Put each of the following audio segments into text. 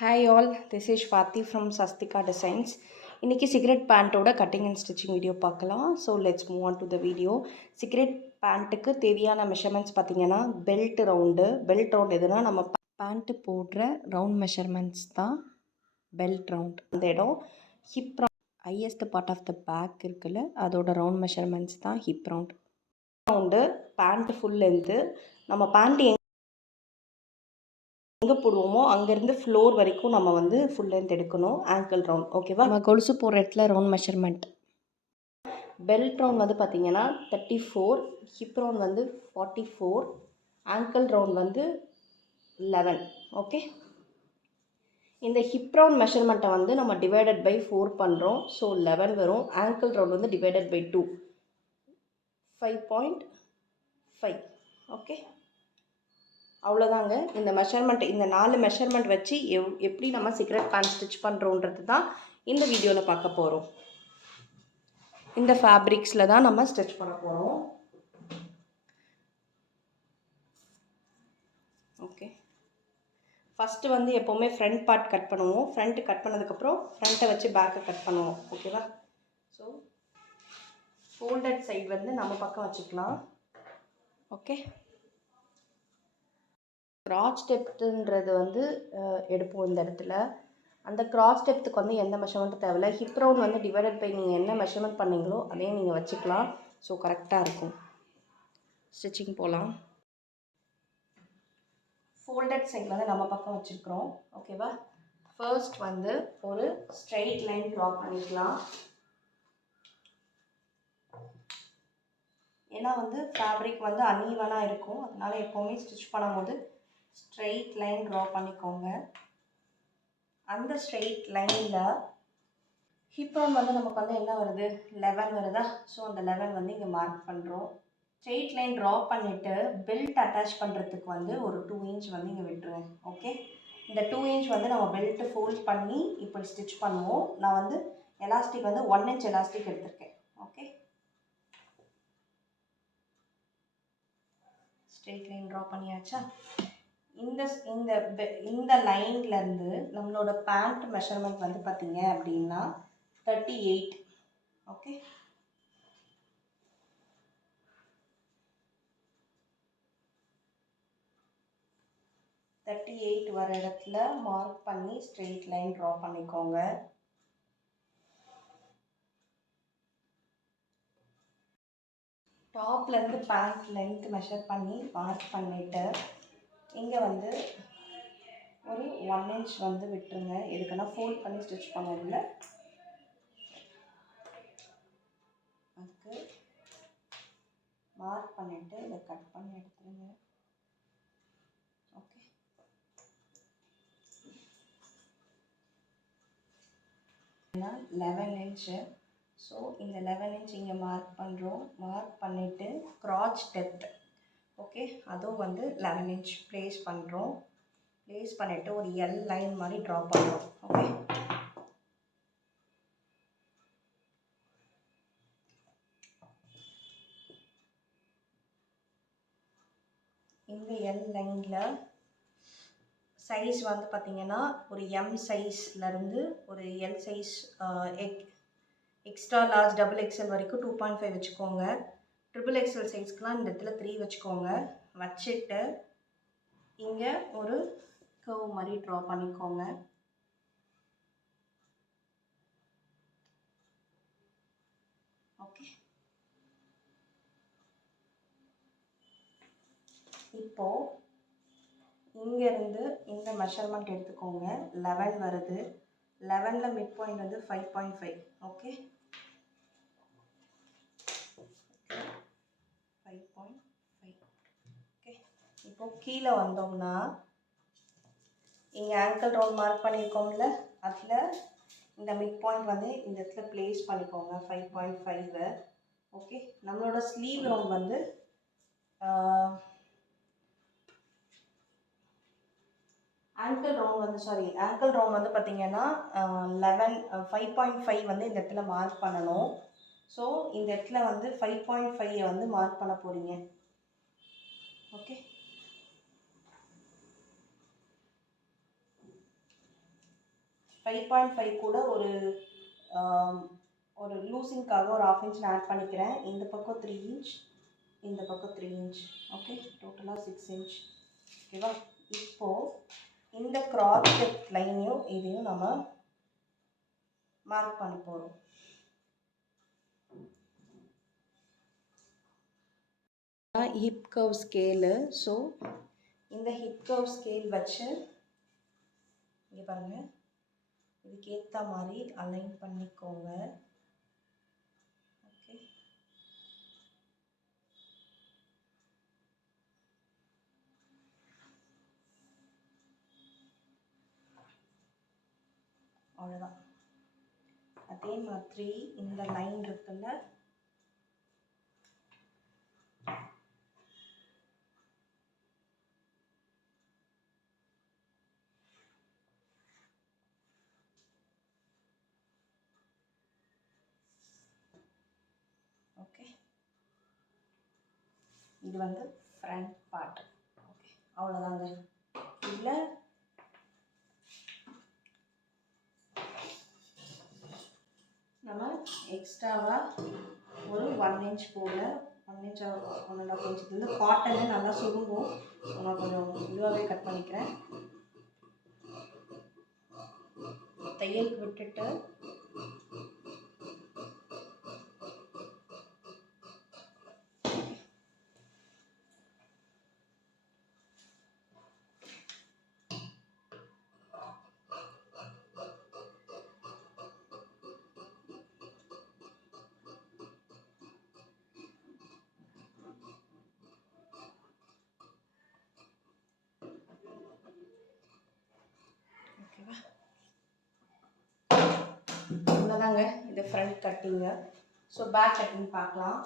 Hi all, this is Swati from Sastika Designs. இன்னைக்கு cigarette பேண்ட்டோட cutting and stitching video பார்க்கலாம். So let's move on to the video. Cigarette பேண்ட்டுக்கு தேவையான measurements பார்த்தீங்கன்னா belt round எதுனா நம்ம பேண்ட்டு போடுற ரவுண்ட் மெஷர்மெண்ட்ஸ் தான் பெல்ட் ரவுண்ட். அந்த இடம் hip highest part of the back இருக்குல்ல, அதோட ரவுண்ட் மெஷர்மெண்ட்ஸ் தான் hip round. Pant full length நம்ம பேண்ட் எங்கே போடுவோமோ அங்கேருந்து ஃப்ளோர் வரைக்கும் நம்ம வந்து ஃபுல் லென்த் எடுக்கணும். ஆங்கிள் ரவுண்ட் ஓகேவா. நம்ம கொலுசு போடுற இடத்துல ரவுண்ட் மெஷர்மெண்ட். பெல்ட் ரவுண்ட் வந்து பார்த்திங்கன்னா 34, ஹிப் ரவுண்ட் வந்து 44, ஆங்கிள் ரவுண்ட் வந்து 11. ஓகே, இந்த ஹிப் ரவுண்ட் மெஷர்மெண்ட்டை வந்து நம்ம டிவைடட் பை 4 பண்ணுறோம். ஸோ 11 வரும். ஆங்கிள் ரவுண்ட் வந்து டிவைடட் பை 2, 5.5. ஓகே, அவ்வளோதாங்க. இந்த மெஷர்மெண்ட், இந்த 4 மெஷர்மெண்ட் வச்சு எப்படி நம்ம சிகரெட் பேண்ட் ஸ்டிச் பண்ணுறோன்றது தான் இந்த வீடியோவில் பார்க்க போகிறோம். இந்த ஃபேப்ரிக்ஸில் தான் நம்ம ஸ்டிச் பண்ண போகிறோம். ஓகே, ஃபஸ்ட்டு வந்து எப்போவுமே ஃப்ரண்ட் பார்ட் கட் பண்ணுவோம். ஃப்ரண்ட்டு கட் பண்ணதுக்கப்புறம் ஃப்ரண்ட்டை வச்சு பேக்கை கட் பண்ணுவோம். ஓகேவா. ஸோ ஃபோல்டட் சைடு வந்து நம்ம பக்கம் வச்சுக்கலாம். ஓகே, கிராஸ் டெப்த்துன்றது வந்து எடுப்போம் இந்த இடத்துல. அந்த கிராஸ் டெப்த்துக்கு வந்து எந்த மெஷர்மெண்ட்டும் தேவையில்லை. ஹிப் ரவுண்ட் வந்து டிவைடட் பை நீங்கள் என்ன மெஷர்மெண்ட் பண்ணீங்களோ அதையும் நீங்கள் வச்சுக்கலாம். ஸோ கரெக்டாக இருக்கும். ஸ்டிச்சிங் போகலாம். ஃபோல்டட் சைட் வந்து நம்ம பக்கம் வச்சுருக்குறோம். ஓகேவா. ஃபர்ஸ்ட் வந்து ஒரு ஸ்ட்ரெயிட் லைன் ட்ரா பண்ணிக்கலாம். ஏன்னா வந்து ஃபேப்ரிக் வந்து அன்ஈவனாக இருக்கும், அதனால் எப்போவுமே ஸ்டிச் பண்ணும்போது ஸ்ட்ரெயிட் லைன் ட்ரா பண்ணிக்கோங்க. அந்த ஸ்ட்ரெயிட் லைனில் ஹிப் ரவுண்ட் வந்து நமக்கு வந்து என்ன வருது, 11 வருதா. ஸோ அந்த 11 வந்து இங்கே மார்க் பண்ணுறோம். ஸ்ட்ரெயிட் லைன் ட்ரா பண்ணிவிட்டு பெல்ட் அட்டாச் பண்ணுறதுக்கு வந்து ஒரு 2 இன்ச் வந்து இங்கே விட்டுருவேன். ஓகே, இந்த 2 இன்ச் வந்து நம்ம பெல்ட்டு ஃபோல்ட் பண்ணி இப்படி ஸ்டிச் பண்ணுவோம். நான் வந்து எலாஸ்டிக் வந்து 1 இன்ச் எலாஸ்டிக் எடுத்திருக்கேன். ஓகே, ஸ்ட்ரெயிட் லைன் ட்ரா பண்ணியாச்சா. இந்த லைன்லேருந்து நம்மளோட பேண்ட் மெஷர்மெண்ட் வந்து பார்த்தீங்க அப்படின்னா 38. ஓகே, வர இடத்துல மார்க் பண்ணி ஸ்ட்ரெயிட் லைன் ட்ரா பண்ணிக்கோங்க. டாப்லேருந்து பேண்ட் லென்த் மெஷர் பண்ணி மார்க் பண்ணிவிட்டு இங்கே வந்து ஒரு 1 இன்ச் வந்து விட்டுருங்க. எதுக்குன்னா ஃபோல்ட் பண்ணி ஸ்டிச் பண்ணுவோம்ல, அதுக்கு மார்க் பண்ணிவிட்டு இதை கட் பண்ணி எடுத்துருங்க. Okay, 11 inch. ஸோ இந்த 11 இன்ச் இங்கே மார்க் பண்ணுறோம். மார்க் பண்ணிவிட்டு கிராச் டெப்த், ஓகே, அதுவும் வந்து 11 இன்ச் ப்ளேஸ் பண்ணுறோம். ப்ளேஸ் பண்ணிவிட்டு ஒரு எல் லைன் மாதிரி ட்ரா பண்ணுறோம். ஓகே, இந்த எல் லைனில் சைஸ் வந்து பார்த்திங்கன்னா ஒரு எம் சைஸ்லேருந்து ஒரு L size, extra large double XL வரைக்கும் 2.5 வச்சுக்கோங்க. ட்ரிபிள் எக்ஸ்எல் சைஸ்க்கெலாம் இந்த இடத்துல 3 வச்சுக்கோங்க. வச்சுட்டு இங்கே ஒரு கர்வ் மாதிரி ட்ரா பண்ணிக்கோங்க. ஓகே, இப்போது இங்கேருந்து இந்த மெஷர்மெண்ட் எடுத்துக்கோங்க. 11 வருது. 11ல் மிட் பாயிண்ட் வந்து 5.5. ஓகே, 5.5. ஓகே, இப்போது கீழே வந்தோம்னா இங்கே ஆங்கிள் ரவுண்ட் மார்க் பண்ணியிருக்கோம்ல, அதில் இந்த மிட் பாயிண்ட் வந்து இந்த இடத்துல ப்ளேஸ் பண்ணிக்கோங்க 5.5. ஓகே, நம்மளோட ஸ்லீவ் ரவுண்ட் வந்து ஆங்கிள் ரவுண்ட் வந்து பார்த்திங்கன்னா 5.5 வந்து இந்த இடத்துல மார்க் பண்ணணும். ஸோ இந்த இடத்துல வந்து 5.5 வந்து மார்க் பண்ண போகிறீங்க. ஓகே, 5.5 கூட ஒரு லூசிங்காக ஒரு 1/2 இன்ச் நான் ஆட் பண்ணிக்கிறேன். இந்த பக்கம் 3 இன்ச், இந்த பக்கம் 3 இன்ச். ஓகே, டோட்டலாக 6 இன்ச். ஓகேவா? இப்போது இந்த கிராஸ் செட் லைனையும் இதையும் நம்ம மார்க் பண்ண போகிறோம். Hip curve scale. ஸோ இந்த ஹிப் கர்வ் ஸ்கேல் வச்சு இங்கே பாருங்கள், இதுக்கு ஏற்ற மாதிரி அலைன் பண்ணிக்கோங்க. ஓகே, அவ்வளோதான். அதே மாதிரி இந்த லைன் இருக்குல்ல, ஓகே, இது வந்து ஃப்ரண்ட் பார்ட். ஓகே, அவ்வளோதாங்க. இதில் நம்ம எக்ஸ்ட்ராவாக ஒரு 1 இன்ச் போல, 1 இன்ச் 1.5 இன்ச் வந்து காட்டனு நல்லா சுருங்கும். நான் கொஞ்சம் இதுவாகவே கட் பண்ணிக்கிறேன். தையலுக்கு விட்டுட்டு இவ்வளோதாங்க இது ஃப்ரண்ட் கட்டிங்கு. ஸோ பேக் கட்டிங் பார்க்கலாம்.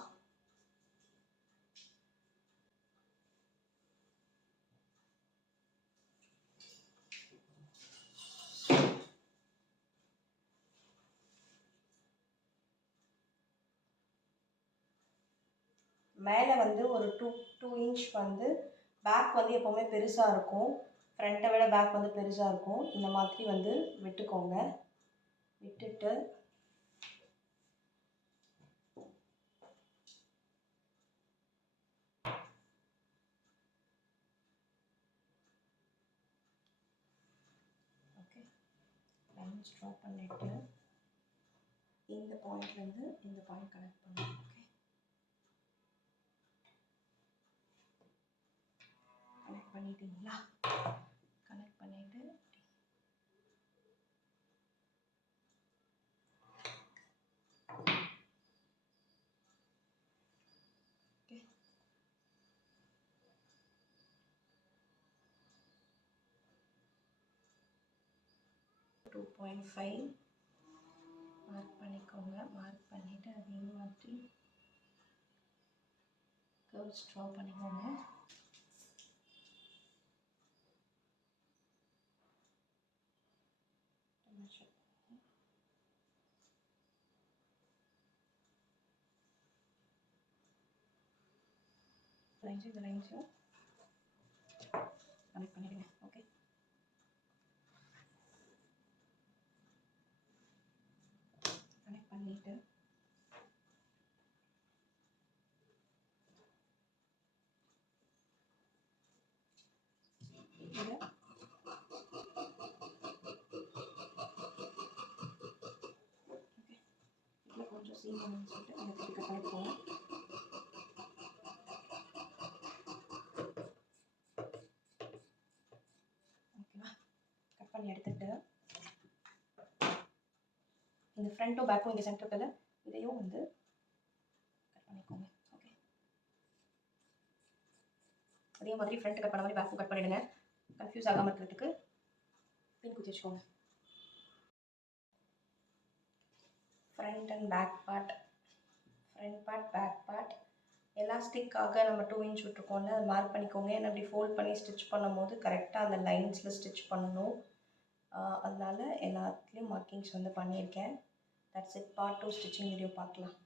மேலே வந்து ஒரு 2 இன்ச் வந்து பேக் வந்து எப்போவுமே பெருசாக இருக்கும். ஃப்ரண்ட்டை விட பேக் வந்து பெருசாக இருக்கும். இந்த மாதிரி வந்து விட்டுக்கோங்க. விட்டுட்டு ஓகே, லைன்ஸ் ட்ரா பண்ணிவிட்டு இந்த பாயிண்ட்லேருந்து இந்த பாயிண்ட் கனெக்ட் பண்ணுவோம். ஓகே, கனெக்ட் பண்ணிட்டீங்களா? கனெக்ட் பண்ணிவிட்டு ஓகே, 2.5 மார்க் பண்ணிக்கோங்க. மார்க் பண்ணிவிட்டு அதே மாதிரி கர்வ்ஸ் ட்ரா பண்ணிக்கோங்க. இந்த லைன்ஸும் கனெக்ட் பண்ணிடுங்க. ஓகே, கனெக்ட் பண்ணிவிட்டு இதில் ஓகே, இதில் கொஞ்சம் சீமென்னு சொல்லிட்டு அந்த கட்டி கட் பண்ணிக்கோங்க. ஓகேவா? கட் பண்ணி எடுத்துட்டு இந்த ஃப்ரண்ட்டும் பேக்கும் இந்த சென்டருக்குள்ள இதையும் வந்து கட் பண்ணிக்கோங்க. ஓகே, அதே மாதிரி ஃப்ரண்ட் கட் பண்ண மாதிரி பேக்கும் கட் பண்ணிடுங்க. கன்ஃபியூஸ் ஆகாமல் இருக்கிறதுக்கு பின் குத்தி வச்சுக்கோங்க. Front and back part, front part, back part எலாஸ்டிக்காக நம்ம 2 இன்ச் விட்டுருக்கோம்ல, அதை மார்க் பண்ணிக்கோங்க. ஏன்னா அப்படி ஃபோல்ட் பண்ணி ஸ்டிச் பண்ணும்போது கரெக்டாக அந்த லைன்ஸில் ஸ்டிச் பண்ணணும். அதனால எல்லாத்துலேயும் மார்க்கிங்ஸ் வந்து பண்ணியிருக்கேன். That's it. Part 2 stitching video பார்க்கலாம்.